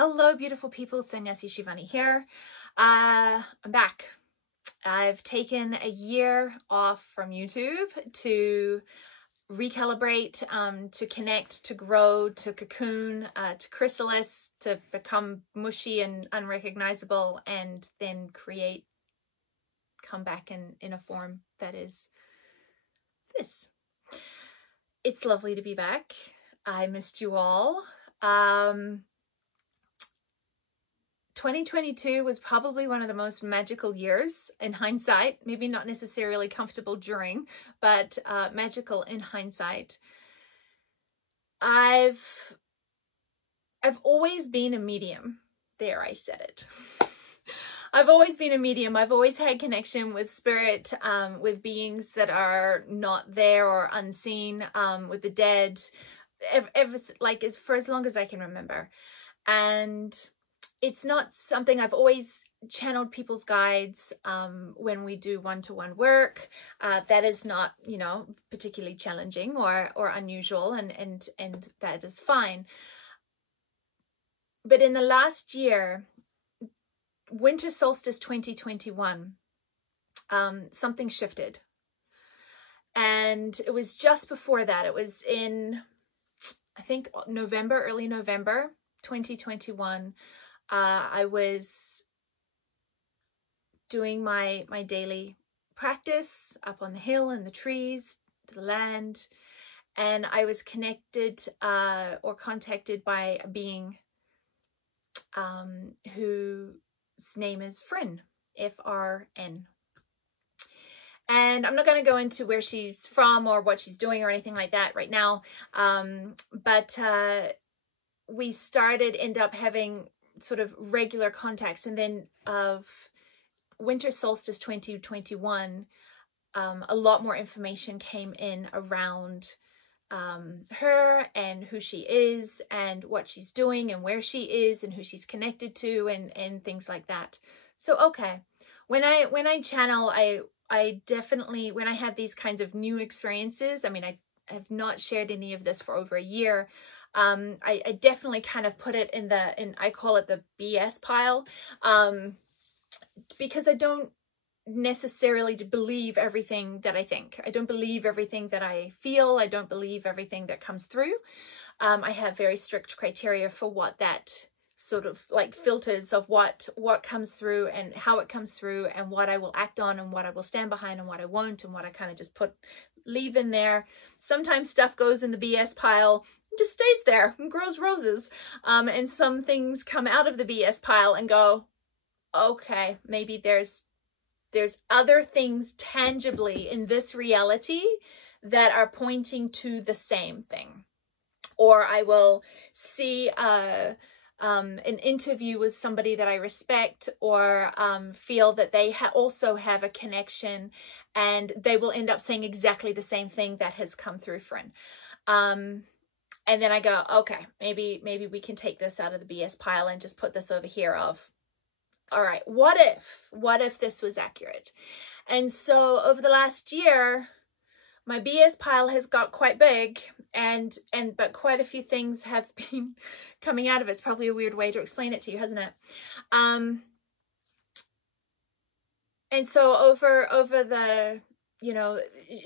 Hello, beautiful people. Sannyasi Shivani here. I'm back. I've taken a year off from YouTube to recalibrate, to connect, to grow, to cocoon, to chrysalis, to become mushy and unrecognizable, and then come back in a form that is this. It's lovely to be back. I missed you all. 2022 was probably one of the most magical years in hindsight, maybe not necessarily comfortable during, but magical in hindsight. I've always been a medium. There, I said it. I've always been a medium. I've always had connection with spirit, with beings that are not there or unseen, with the dead, for as long as I can remember. And it's not something I've always channeled people's guides when we do one-to-one work. That is not, particularly challenging or unusual, and that is fine. But in the last year, winter solstice 2021, something shifted. And it was just before that. It was in, I think, early November 2021. I was doing my daily practice up on the hill in the trees, to the land, and I was connected or contacted by a being whose name is Fryn, F-R-N. And I'm not going to go into where she's from or what she's doing or anything like that right now, but we ended up having sort of regular contacts, and then of winter solstice 2021, a lot more information came in around her and who she is and what she's doing and where she is and who she's connected to and things like that. So okay, when I channel, I definitely, when I have these kinds of new experiences, I mean, I have not shared any of this for over a year. I definitely kind of put it in I call it the BS pile, because I don't necessarily believe everything that I think. I don't believe everything that I feel. I don't believe everything that comes through. I have very strict criteria for what that sort of like filters of what comes through and how it comes through and what I will act on and what I will stand behind and what I won't and what I kind of just leave in there. Sometimes stuff goes in the BS pile, just stays there and grows roses. And some things come out of the BS pile and go, okay, maybe there's other things tangibly in this reality that are pointing to the same thing. Or I will see an interview with somebody that I respect, or feel that they also have a connection, and they will end up saying exactly the same thing that has come through Fryn. And then I go, okay, maybe we can take this out of the BS pile and just put this over here of, all right, what if this was accurate? And so over the last year, my BS pile has got quite big, but quite a few things have been coming out of it. It's probably a weird way to explain it to you, hasn't it? And so over the,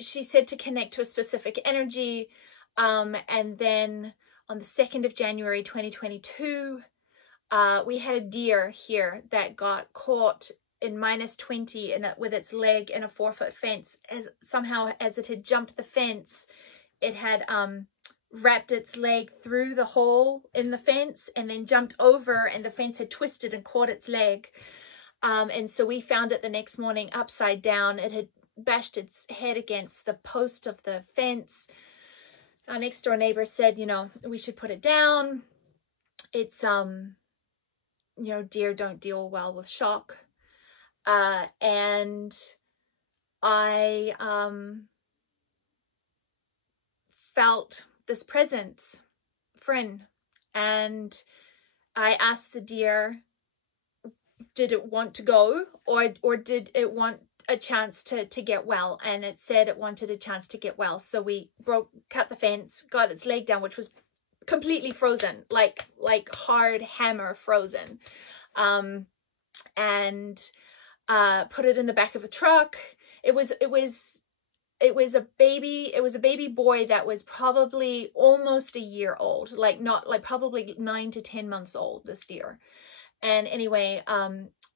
she said to connect to a specific energy. And then on the 2nd of January, 2022, we had a deer here that got caught in -20 with its leg in a 4-foot fence. As it had jumped the fence, it had wrapped its leg through the hole in the fence and then jumped over, and the fence had twisted and caught its leg. And so we found it the next morning upside down. It had bashed its head against the post of the fence. Our next door neighbor said, we should put it down. It's, deer don't deal well with shock. And I felt this presence, Fryn, and I asked the deer, did it want to go, or did it want a chance to get well? And it said it wanted a chance to get well. So we cut the fence, got its leg down, which was completely frozen, like hard hammer frozen. And put it in the back of a truck. It was a baby boy that was probably almost a year old, like not like probably 9 to 10 months old, this deer. And anyway,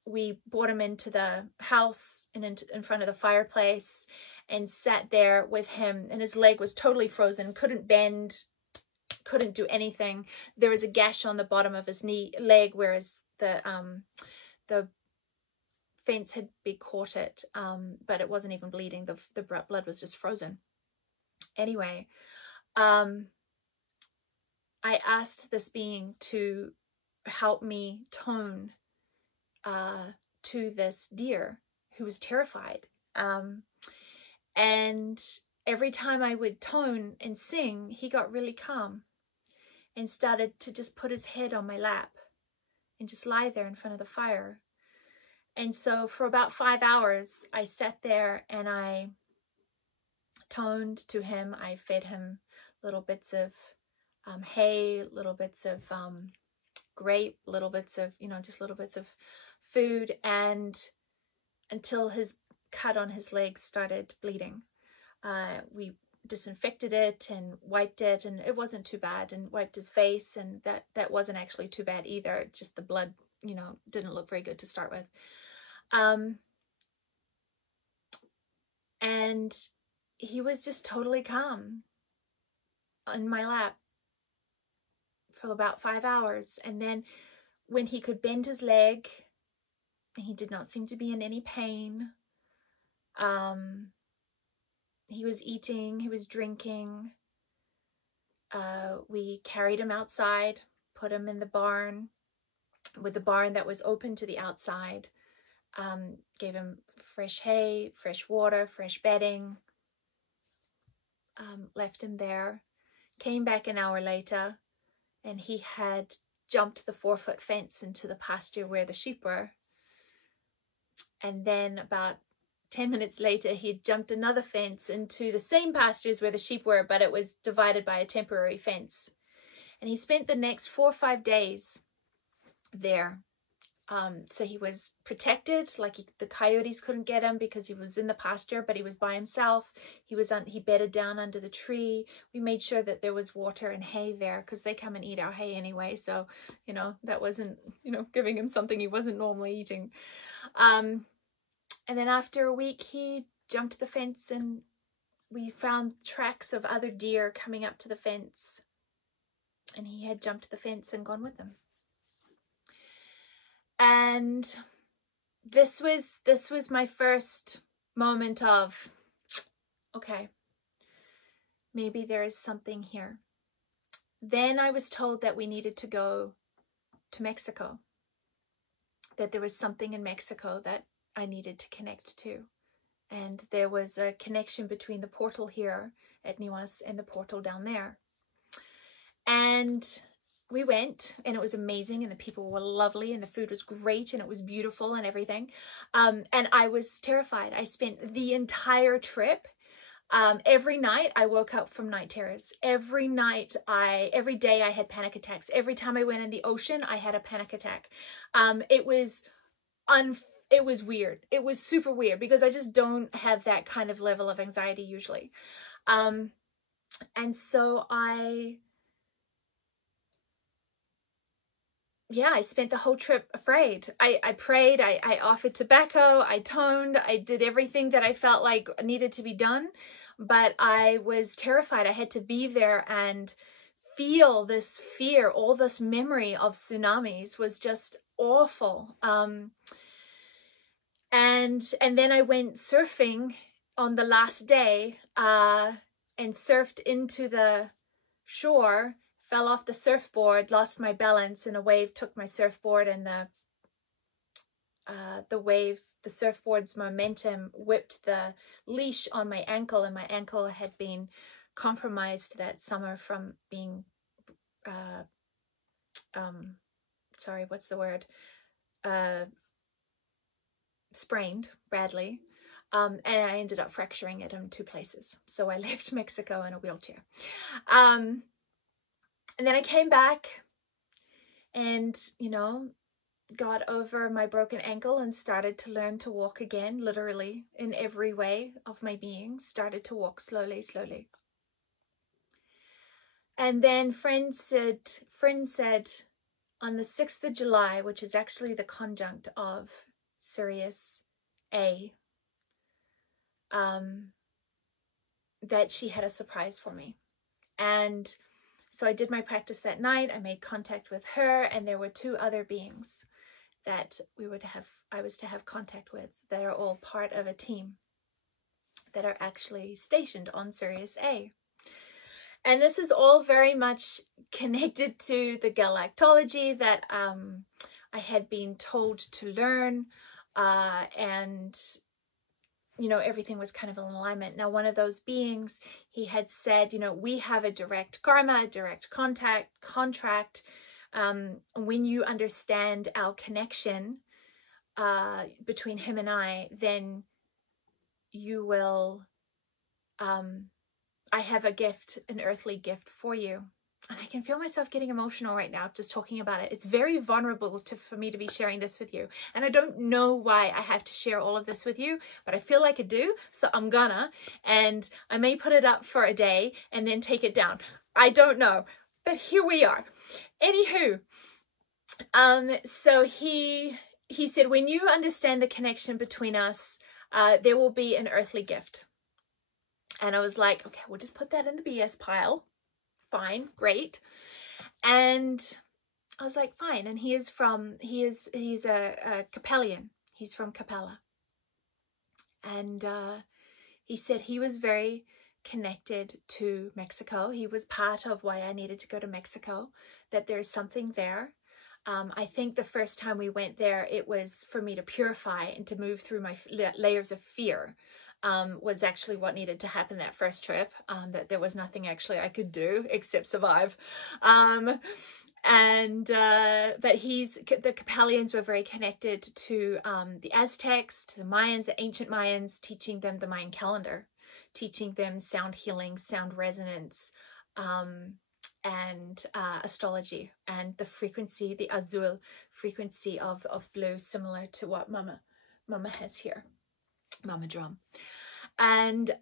we brought him into the house and in front of the fireplace and sat there with him, and his leg was totally frozen, couldn't bend, couldn't do anything. There was a gash on the bottom of his leg, whereas the fence had been caught it, but it wasn't even bleeding. The blood was just frozen. Anyway, I asked this being to help me tone to this deer who was terrified. And every time I would tone and sing, he got really calm and started to just put his head on my lap and just lie there in front of the fire. And so for about 5 hours, I sat there and I toned to him. I fed him little bits of hay, little bits of grape, little bits of, just little bits of food, and until his cut on his leg started bleeding. We disinfected it and wiped it, and it wasn't too bad, and wiped his face, and that wasn't actually too bad either. Just the blood, didn't look very good to start with. And he was just totally calm in my lap for about 5 hours. And then when he could bend his leg, he did not seem to be in any pain. He was eating, he was drinking. We carried him outside, put him in the barn, with the barn that was open to the outside. Gave him fresh hay, fresh water, fresh bedding. Left him there. Came back an hour later, and he had jumped the 4-foot fence into the pasture where the sheep were. And then about 10 minutes later, he had jumped another fence into the same pastures where the sheep were, but it was divided by a temporary fence. And he spent the next 4 or 5 days there. So he was protected, like the coyotes couldn't get him because he was in the pasture, but he was by himself. He bedded down under the tree. We made sure that there was water and hay there because they come and eat our hay anyway. So, that wasn't, giving him something he wasn't normally eating. And then after a week, he jumped the fence, and we found tracks of other deer coming up to the fence, and he had jumped the fence and gone with them. And this was my first moment of, okay, maybe there is something here. Then I was told that we needed to go to Mexico, that there was something in Mexico that I needed to connect to. And there was a connection between the portal here at Niwas and the portal down there. And we went, and it was amazing, and the people were lovely, and the food was great, and it was beautiful and everything. And I was terrified. I spent the entire trip. Every night I woke up from night terrors. Every day I had panic attacks. Every time I went in the ocean, I had a panic attack. It was weird. It was super weird because I just don't have that kind of level of anxiety usually. And so I spent the whole trip afraid. I prayed, I offered tobacco, I toned, I did everything that I felt like needed to be done, but I was terrified. I had to be there and feel this fear. All this memory of tsunamis was just awful. And then I went surfing on the last day, and surfed into the shore, fell off the surfboard, lost my balance, and a wave took my surfboard, and the surfboard's momentum whipped the leash on my ankle, and my ankle had been compromised that summer from being, sprained badly. And I ended up fracturing it in 2 places. So I left Mexico in a wheelchair. then I came back and, you know, got over my broken ankle and started to learn to walk again, literally in every way of my being, started to walk slowly, slowly. And then friend said on the 6th of July, which is actually the conjunct of Sirius A, that she had a surprise for me. And so I did my practice that night. I made contact with her, and there were 2 other beings that I was to have contact with, that are all part of a team that are actually stationed on Sirius A. And this is all very much connected to the galactology that I had been told to learn, and you know, everything was kind of in alignment. Now, one of those beings, he had said, you know, we have a direct karma, a direct contract. When you understand our connection between him and I, then you will, I have a gift, an earthly gift for you. And I can feel myself getting emotional right now just talking about it. It's very vulnerable for me to be sharing this with you. And I don't know why I have to share all of this with you, but I feel like I do. So I'm gonna. And I may put it up for a day and then take it down. I don't know. But here we are. Anywho, so he said, when you understand the connection between us, there will be an earthly gift. And I was like, okay, we'll just put that in the BS pile. Fine, great. And I was like, fine. And he's a Capellian. He's from Capella. And he said he was very connected to Mexico. He was part of why I needed to go to Mexico, that there's something there. I think the first time we went there, it was for me to purify and to move through my layers of fear. Was actually what needed to happen that first trip, that there was nothing actually I could do except survive. But the Capellians were very connected to the Aztecs, to the Mayans, the ancient Mayans, teaching them the Mayan calendar, teaching them sound healing, sound resonance, and astrology, and the frequency, the azul frequency of blue, similar to what Mama has here. Mama drum. And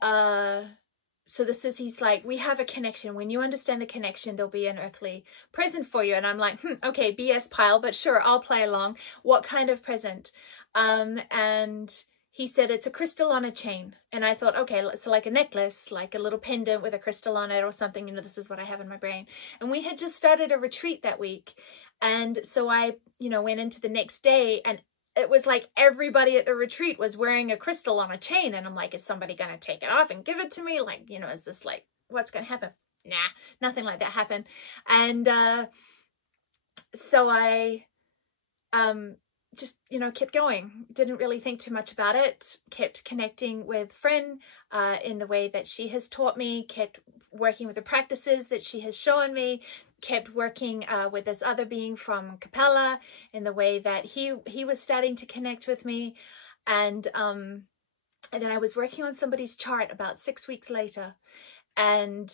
so he's like, we have a connection. When you understand the connection, there'll be an earthly present for you. And I'm like, okay, BS pile, but sure, I'll play along. What kind of present? And he said, it's a crystal on a chain. And I thought, okay, so like a necklace, like a little pendant with a crystal on it or something. You know, this is what I have in my brain. And we had just started a retreat that week. And so I, you know, went into the next day, and it was like everybody at the retreat was wearing a crystal on a chain. And I'm like, is somebody going to take it off and give it to me? Like, you know, is this like, what's going to happen? Nah, nothing like that happened. And so I just, you know, kept going. Didn't really think too much about it. Kept connecting with Frin in the way that she has taught me. Kept working with the practices that she has shown me. Kept working with this other being from Capella in the way that he was starting to connect with me. And then I was working on somebody's chart about 6 weeks later, and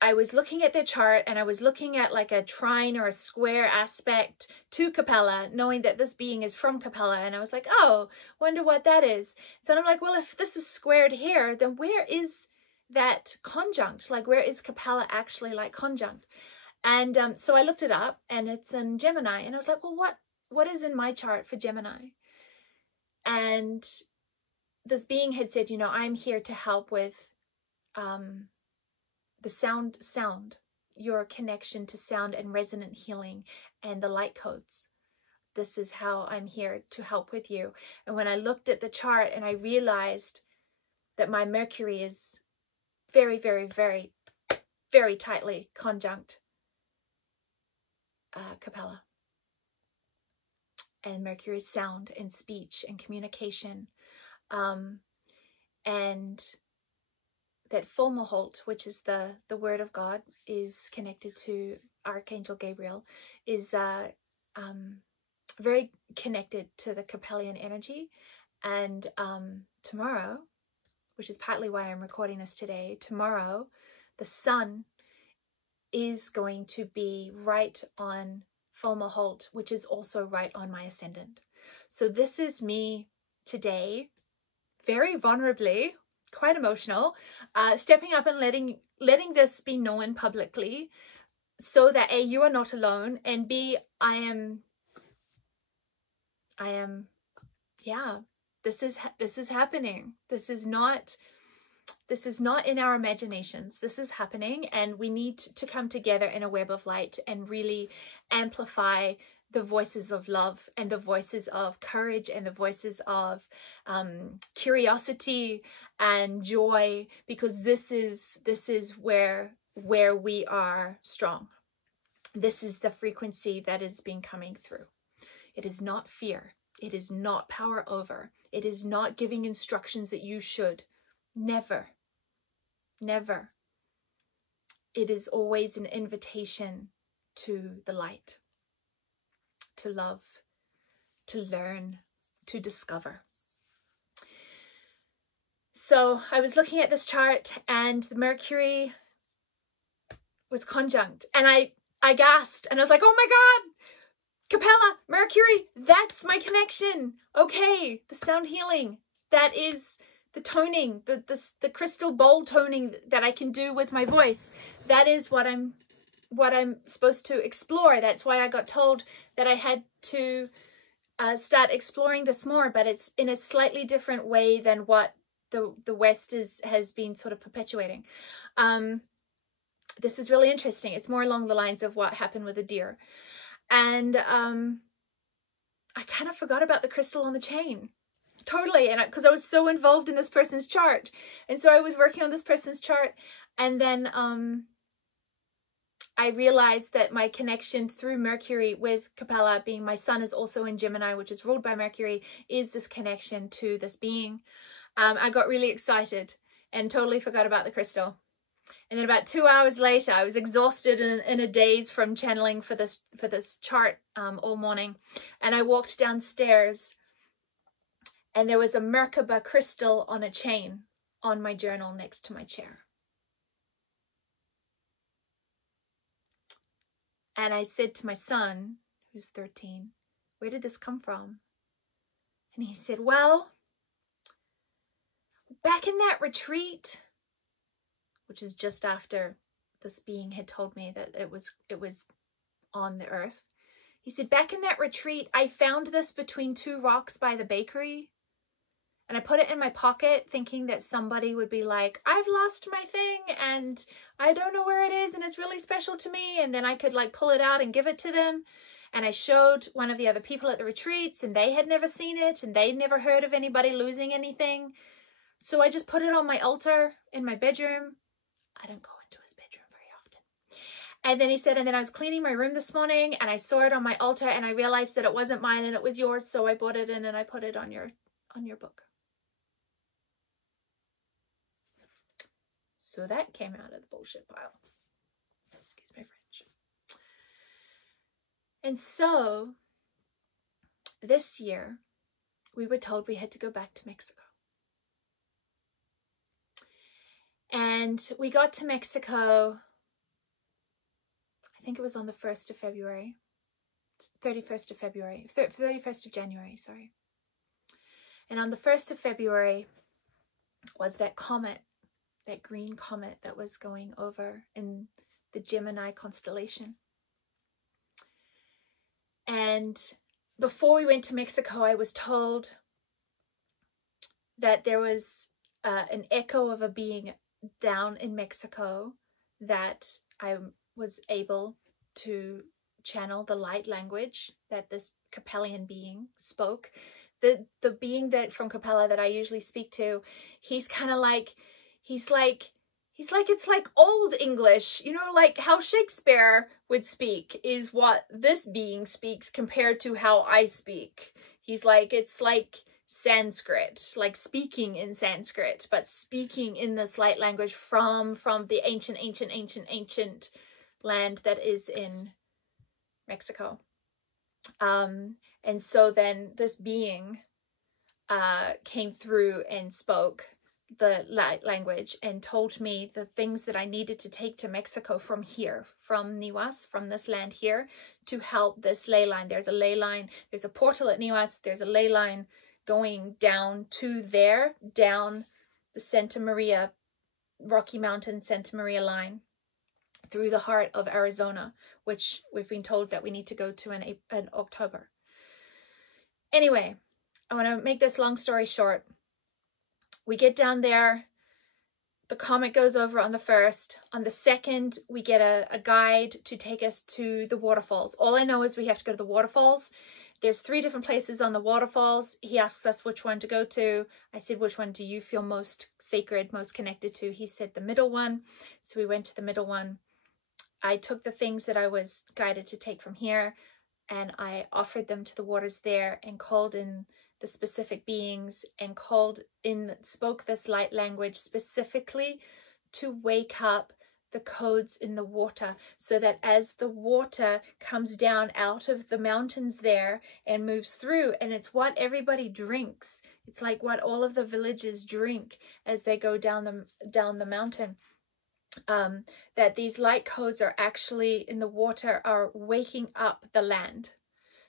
I was looking at their chart, and I was looking at like a trine or a square aspect to Capella, knowing that this being is from Capella. And I was like, oh, wonder what that is. So I'm like, well, if this is squared here, then where is that conjunct? Like, where is Capella actually like conjunct? And so I looked it up, and it's in Gemini. And I was like, well, what is in my chart for Gemini? And this being had said, you know, I'm here to help with the sound, your connection to sound and resonant healing and the light codes. This is how I'm here to help with you. And when I looked at the chart and I realized that my Mercury is very, very, very, very tightly conjunct Capella. And Mercury is sound and speech and communication. And that Fulmholt, which is the word of God, is connected to Archangel Gabriel, is very connected to the Capellian energy. And tomorrow, which is partly why I'm recording this today, tomorrow the sun is going to be right on Fomalhaut, which is also right on my ascendant. So this is me today, very vulnerably, quite emotional, stepping up and letting this be known publicly, so that A, you are not alone, and B, I am, yeah, this is happening. This is not in our imaginations. This is happening, and we need to come together in a web of light and really amplify the voices of love and the voices of courage and the voices of curiosity and joy, because this is where we are strong. This is the frequency that has been coming through. It is not fear. It is not power over. It is not giving instructions that you should. Never. Never. It is always an invitation to the light, to love, to learn, to discover. So I was looking at this chart, and the Mercury was conjunct, and I gasped, and I was like, oh my God, Capella, Mercury, that's my connection. Okay, the sound healing, that is the toning, the crystal bowl toning that I can do with my voice. That is what I'm supposed to explore. That's why I got told that I had to start exploring this more, but it's in a slightly different way than what the West has been sort of perpetuating. This is really interesting. It's more along the lines of what happened with the deer. And I kind of forgot about the crystal on the chain. Totally. And because I was so involved in this person's chart. And so I was working on this person's chart. And then I realized that my connection through Mercury with Capella, being my sun is also in Gemini, which is ruled by Mercury, is this connection to this being. I got really excited and totally forgot about the crystal. And then about 2 hours later, I was exhausted in a daze from channeling for this chart all morning. And I walked downstairs, and there was a Merkaba crystal on a chain on my journal next to my chair. And I said to my son, who's 13, where did this come from? And he said, well, back in that retreat, which is just after this being had told me that it was on the earth. He said, back in that retreat, I found this between two rocks by the bakery. And I put it in my pocket thinking that somebody would be like, I've lost my thing and I don't know where it is and it's really special to me. And then I could like pull it out and give it to them. And I showed one of the other people at the retreats, and they had never seen it and they'd never heard of anybody losing anything. So I just put it on my altar in my bedroom. I don't go into his bedroom very often. And then he said, and then I was cleaning my room this morning and I saw it on my altar and I realized that it wasn't mine and it was yours. So I brought it in and I put it on your book. So that came out of the bullshit pile. Excuse my French. And so this year we were told we had to go back to Mexico. And we got to Mexico, I think it was on the 1st of February, 31st of February, 31st of January, sorry. And on the 1st of February was that comet, that green comet that was going over in the Gemini constellation. And before we went to Mexico, I was told that there was an echo of a being down in Mexico that I was able to channel the light language that this Capellian being spoke. The being that from Capella that I usually speak to, he's kind of like, he's like it's like old English, you know, like how Shakespeare would speak is what this being speaks compared to how I speak. He's like, it's like Sanskrit, like speaking in Sanskrit, but speaking in this light language from the ancient land that is in Mexico. And so then this being came through and spoke the light language and told me the things that I needed to take to Mexico from here, from Niwas, from this land here, to help this ley line. There's a ley line, there's a portal at Niwas, there's a ley line going down to there, down the Santa Maria, Rocky Mountain Santa Maria line, through the heart of Arizona, which we've been told that we need to go to in October. Anyway, I want to make this long story short. We get down there, the comet goes over on the 1st. On the 2nd, we get a guide to take us to the waterfalls. All I know is we have to go to the waterfalls. There's 3 different places on the waterfalls. He asks us which one to go to. I said, which one do you feel most sacred, most connected to? He said the middle one. So we went to the middle one. I took the things that I was guided to take from here, and I offered them to the waters there and called in the specific beings and spoke this light language specifically to wake up the codes in the water, so that as the water comes down out of the mountains there and moves through, and it's what everybody drinks. It's like what all of the villages drink as they go down the mountain. That these light codes are actually in the water, are waking up the land,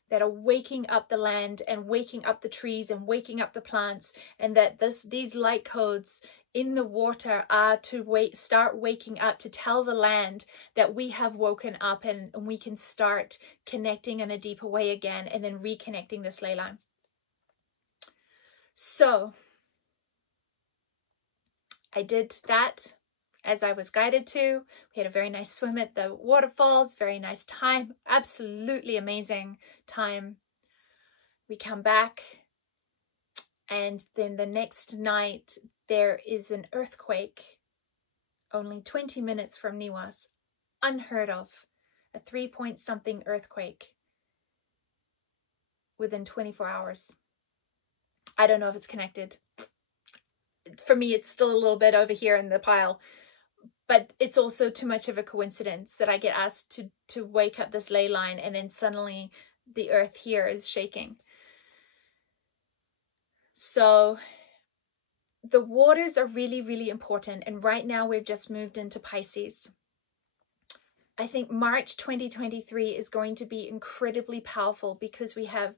that are waking up the land and waking up the trees and waking up the plants, and that these light codes in the water are to start waking up, to tell the land that we have woken up and we can start connecting in a deeper way again, and then reconnecting this ley line. So I did that as I was guided to. We had a very nice swim at the waterfalls, very nice time, absolutely amazing time. We come back, and then the next night there is an earthquake only 20 minutes from Niwas. Unheard of. A 3-point-something earthquake within 24 hours. I don't know if it's connected. For me, it's still a little bit over here in the pile. But it's also too much of a coincidence that I get asked to wake up this ley line, and then suddenly the earth here is shaking. So the waters are really, really important. And right now we've just moved into Pisces. I think March 2023 is going to be incredibly powerful, because we have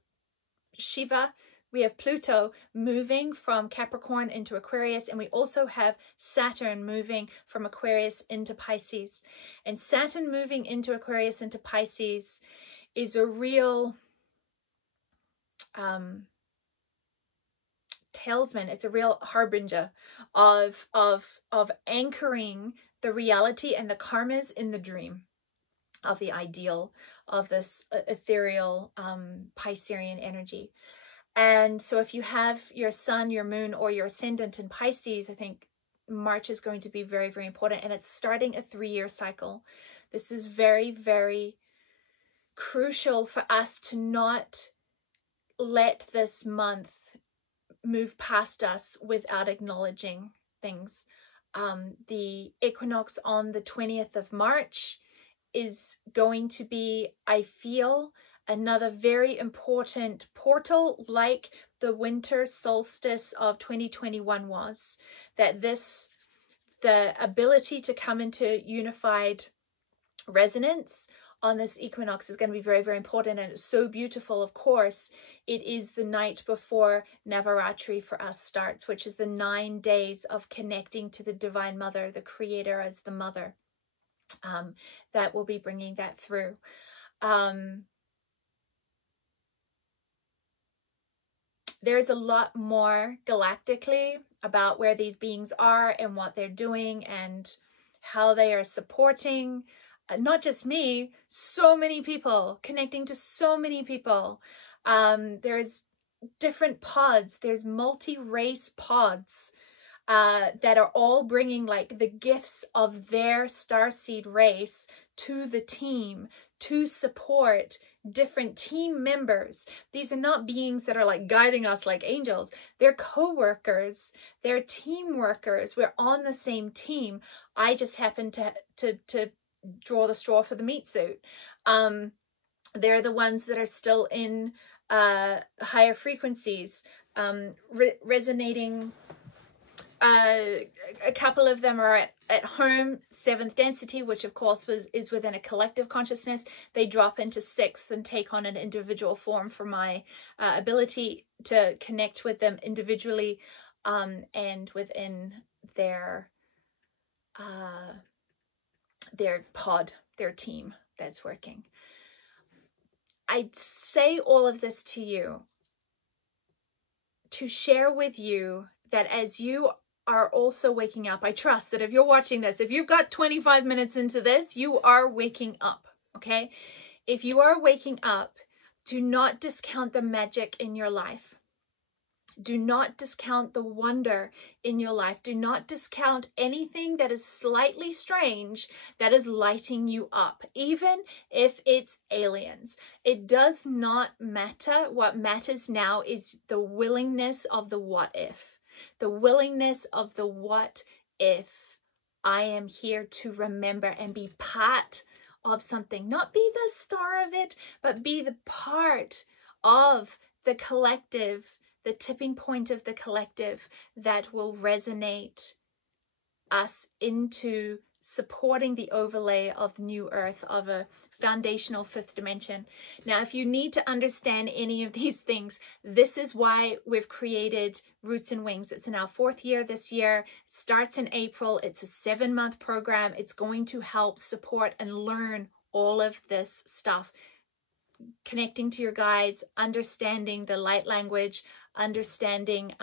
Shiva, we have Pluto moving from Capricorn into Aquarius, and we also have Saturn moving from Aquarius into Pisces. And Saturn moving into Aquarius into Pisces is a real talisman. It's a real harbinger of anchoring the reality and the karmas in the dream, of the ideal, of this ethereal Piscean energy. And so if you have your sun, your moon, or your ascendant in Pisces, I think March is going to be very, very important. And it's starting a 3-year cycle. This is very, very crucial for us to not let this month move past us without acknowledging things. The equinox on the 20th of March is going to be, I feel, another very important portal, like the winter solstice of 2021 was. That the ability to come into unified resonance on this equinox is going to be very, very important. And it's so beautiful. Of course, it is the night before Navaratri for us starts, which is the 9 days of connecting to the Divine Mother, the Creator as the Mother. That will be bringing that through. There's a lot more galactically about where these beings are and what they're doing and how they are supporting not just me, so many people, connecting to so many people. There's different pods, there's multi-race pods that are all bringing like the gifts of their starseed race to the team to support different team members. These are not beings that are like guiding us like angels. They're co-workers, they're team workers. We're on the same team. I just happen to draw the straw for the meat suit. They're the ones that are still in higher frequencies, resonating A couple of them are at home, 7th density, which of course is within a collective consciousness. They drop into 6th and take on an individual form for my ability to connect with them individually and within their pod, their team that's working. I say all of this to you to share with you that as you are also waking up, I trust that if you're watching this, if you've got 25 minutes into this, you are waking up, okay? If you are waking up, do not discount the magic in your life. Do not discount the wonder in your life. Do not discount anything that is slightly strange that is lighting you up, even if it's aliens. It does not matter. What matters now is the willingness of the what if. The willingness of the what if I am here to remember and be part of something. Not be the star of it, but be the part of the collective, the tipping point of the collective that will resonate us into supporting the overlay of New Earth, of a foundational 5th dimension. Now, if you need to understand any of these things, this is why we've created Roots and Wings. It's in our 4th year this year. It starts in April. It's a 7-month program. It's going to help support and learn all of this stuff. Connecting to your guides, understanding the light language, understanding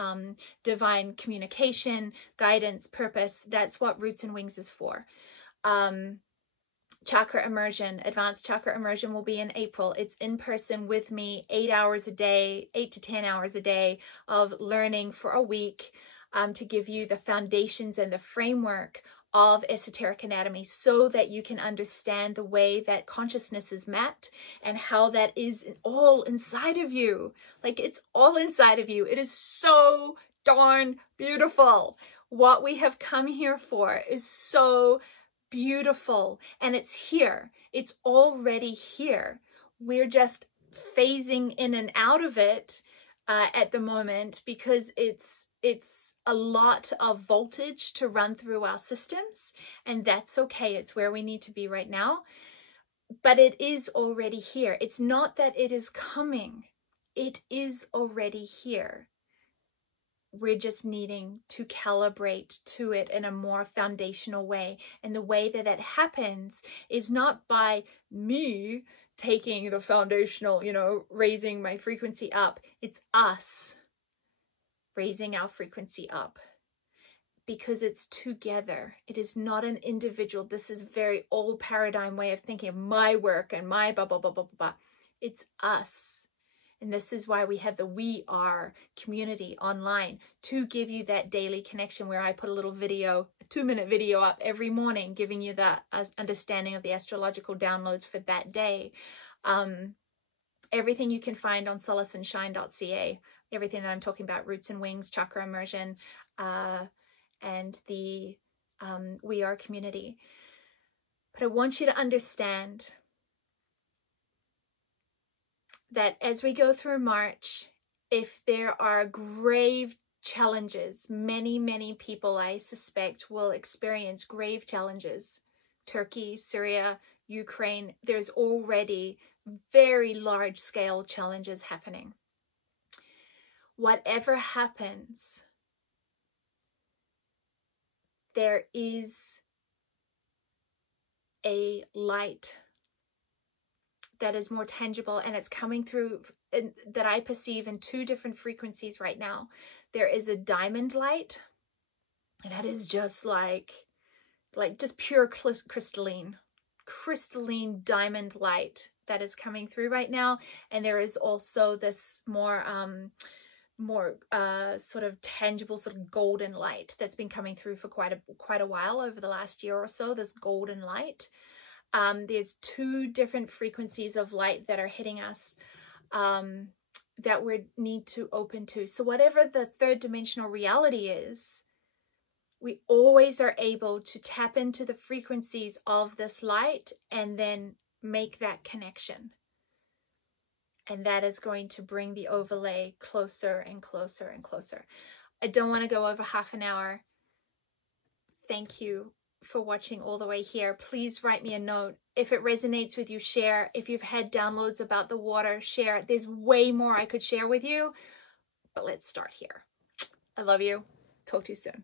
divine communication, guidance, purpose. That's what Roots and Wings is for. Chakra immersion, advanced chakra immersion will be in April. It's in person with me, 8 hours a day, 8 to 10 hours a day of learning for a week to give you the foundations and the framework of esoteric anatomy so that you can understand the way that consciousness is mapped and how that is all inside of you. Like, it's all inside of you. It is so darn beautiful. What we have come here for is so beautiful, and it's here. It's already here. We're just phasing in and out of it at the moment because it's a lot of voltage to run through our systems, and that's okay. It's where we need to be right now, but it is already here. It's not that it is coming. It is already here. We're just needing to calibrate to it in a more foundational way. And the way that that happens is not by me taking the foundational, raising my frequency up. It's us raising our frequency up because it's together. It is not an individual. This is a very old paradigm way of thinking of my work and my blah, blah, blah, blah, blah. It's us. And this is why we have the We Are community online to give you that daily connection where I put a little video, a 2-minute video up every morning, giving you that understanding of the astrological downloads for that day. Everything you can find on solaceandshine.ca, everything that I'm talking about, Roots and Wings, chakra immersion, and the We Are community. But I want you to understand that as we go through March, if there are grave challenges, many people I suspect will experience grave challenges. Turkey, Syria, Ukraine, there's already very large scale challenges happening. Whatever happens, there is a light that is more tangible, and it's coming through that I perceive in 2 different frequencies right now. There is a diamond light that is just like just pure crystalline diamond light that is coming through right now. And there is also this more sort of tangible, sort of golden light that's been coming through for quite a while over the last year or so, this golden light. There's 2 different frequencies of light that are hitting us that we need to open to. So whatever the 3rd dimensional reality is, we always are able to tap into the frequencies of this light and then make that connection. And that is going to bring the overlay closer and closer and closer. I don't want to go over half an hour. Thank you for watching all the way here. Please write me a note. If it resonates with you, share. If you've had downloads about the water, share. There's way more I could share with you, but let's start here. I love you. Talk to you soon.